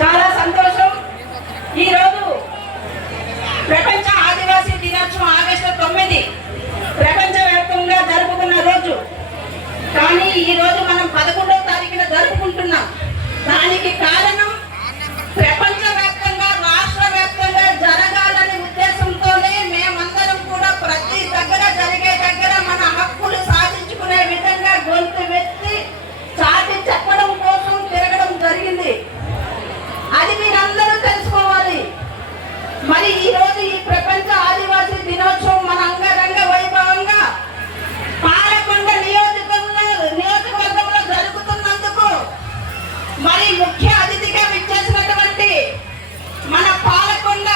చాలా సంతోషం. ఈరోజు ప్రపంచ ఆదివాసీ దినోత్సవం ఆగస్టు 9 ప్రపంచవ్యాప్తంగా జరుపుకున్న రోజు. కానీ ఈ రోజు మనం 11వ తారీఖున జరుపుకుంటున్నాం. దానికి కారణం ప్రపంచవ్యాప్తంగా రాష్ట్ర వ్యాప్తంగా జరగాలనే ఉద్దేశంతోనే మేమందరం కూడా ప్రతి దగ్గర జరిగే దగ్గర మన హక్కులు సాధించుకునే విధంగా గొంతు వెత్తి చాటి చెప్పడం కోసం తిరగడం జరిగింది. అది మీరందరూ తెలుసుకోవాలి. మరి ఈ రోజు ఈ ప్రపంచ ఆదివాసీ దినోత్సవం మన అంగరంగ వైభవంగా పాలకొండ నియోజకవర్గంలో జరుగుతున్నందుకు మరి ముఖ్య అతిథిగా విచ్చేసినటువంటి మన పాలకొండ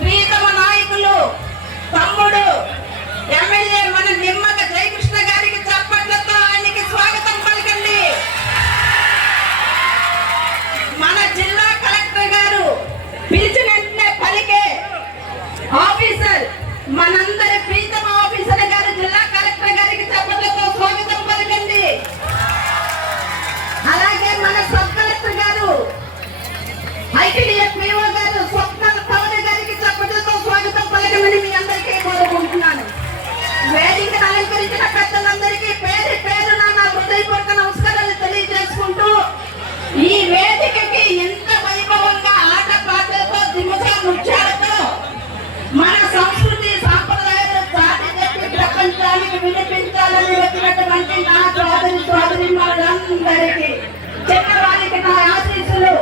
ప్రీతమ నాయకులు తమ్ముడు ఎమ్మెల్యే మన నిమ్మక జయకృష్ణ గారికి చప్పట్లతో ఆయనకి స్వాగతం పలకండి. మన జిల్లా కలెక్టర్ గారు పిలిచిన వెంటనే పలికే ఆఫీసర్ మనందరి ప్రీతమ ఆఫీసర్ గారు జిల్లా కలెక్టర్ గారికి చప్పట్లతో స్వాగతం పలకండి. అలాగే మన సబ్ కలెక్టర్ గారు ఐటీడీఎఫ్ పిఓ గారు స్వప్న పవన్ గారికి చప్పట్లతో స్వాగతం పలకమని మీ అందరికీ కోరుకుంటున్నాను. వేదికను అలంకరించిన పెద్దలందరికీ పేరు పేరున నా హృదయపూర్వక నమస్కారాలు తెలియజేసుకుంటూ ఈ వేదికకి ఎంత వైభవంగా ఆట పాటలతో దిమస నృత్యాలతో మన సంస్కృతి సాంప్రదాయాలు చాటి చెప్పి ప్రపంచానికి వినిపించాలని వచ్చినటువంటి నా సోదరి చిన్నవారికి నా ఆశీస్సులు,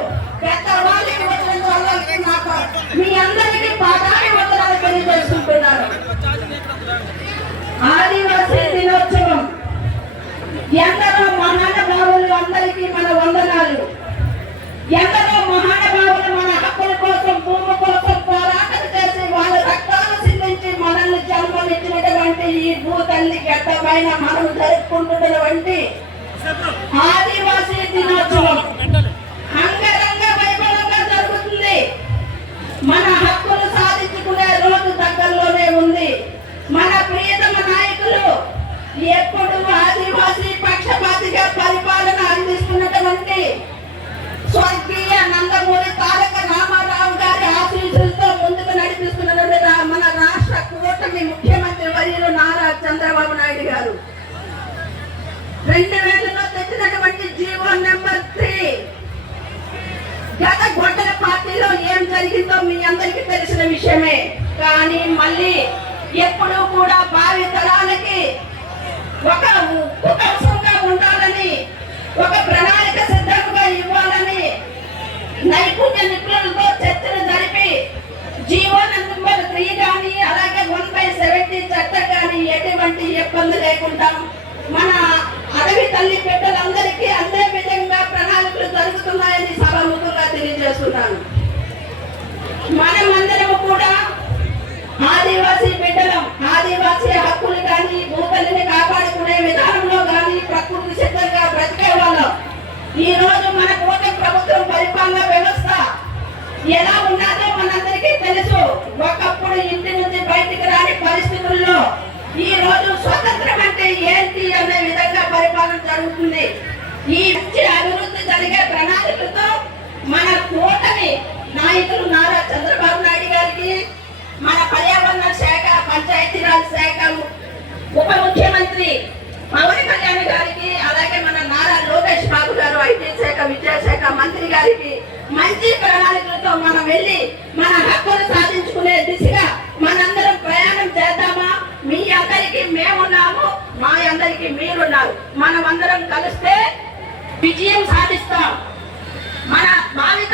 పెద్దవాళ్ళకి వచ్చిన వాళ్ళకి నాకు మీ అందరికీ పాదాలు వందనాలు తెలియజేసుకుంటున్నాను. ఆదివాసీ దినోత్సవం ఎందరో మహానుభావులు అందరికీ మన వందనాలు. ఎందరో మహానుభావులు మన హక్కుల కోసం భూమి కోసం పోరాటం చేసి వాళ్ళ రక్తాలు సిందించి మనల్ని జన్మనిచ్చినటువంటి ఈ భూతల్లి గడ్డపైన మనం జరుపుకుంటున్నటువంటి ఆదివాసీ దినోత్సవం అంగరంగ వైభవంగా జరుగుతుంది. మన హక్కులు సాధించుకునే రోజు దగ్గరలోనే ఉంది. మన ప్రియతమ నాయకులు ఎప్పుడు ఆదివాసీ పక్షపాతిగా పరిపాలన అందిస్తున్నటువంటి స్వర్గీయ నందమూరి తారక రామారావు గారి ఆశీస్సులతో ముందుకు నడిపిస్తున్నటువంటి మన రాష్ట్ర కూటమి ముఖ్యమంత్రి వర్యులు నారా చంద్రబాబు నాయుడు గారు 2000లో తెచ్చినటువంటి జీవో నెంబర్ 3 గత గొడ్డల పార్టీలో ఏం జరిగిందో మీ అందరికీ తెలిసిన విషయమే. కానీ మళ్ళీ ఎప్పుడూ కూడా భావి తరాలకి ఒక ఉత్కర్షంగా ఉండాలని, ఒక ప్రణాళిక సిద్ధంగా ఇవ్వాలని నైపుణ్య నిపుణులతో చర్చలు జరిపి జీవో నెంబర్ 3 కానీ అలాగే 1/70 చట్టం కానీ ఎటువంటి ఇబ్బంది లేకుండా మన అడవి తల్లి బిడ్డలందరికీ అందే విధంగా ప్రణాళికలు జరుగుతున్నాయని సభాముఖంగా తెలియజేస్తున్నాను. మనమందరము కూడా ఆదివాసీ బిడ్డలం. ఆదివాసీ హక్కులు కానీ భూతల్లిని కాపాడుకునే విధానంలో కానీ ప్రకృతి సిద్ధంగా బ్రతికే వాళ్ళం. ఈ రోజు మన కూటమి ప్రభుత్వం పరిపాలన వ్యవస్థ ఎలా ఉన్నదో మనందరికీ తెలుసు. ఒకప్పుడు ఇంటి నుంచి బయటికి రాని పరిస్థితుల్లో ఈ రోజు స్వతంత్రం అంటే ఏంటి అనే విధంగా పరిపాలన జరుగుతుంది. ఈ అభివృద్ధి జరిగే ప్రణాళికలతో మన కూటమి నాయకులు నారా చంద్రబాబు నాయుడు గారికి, మన పర్యావరణ శాఖ పంచాయతీరాజ్ శాఖ ఉప ముఖ్యమంత్రి పవన్ కళ్యాణ్ గారికి, అలాగే మన నారా లోకేష్ బాబు గారు ఐటీ శాఖ విద్యాశాఖ మంత్రి గారికి మంచి ప్రణాళికలతో మనం వెళ్ళి మన హక్కులు సాధించుకునే దిశగా మనందరం ప్రయాణం చేద్దామా? మీ అందరికీ మేమున్నాము, మా అందరికీ మీరున్నారు. మనం అందరం కలిస్తే విజయం సాధిస్తాం. మన భావి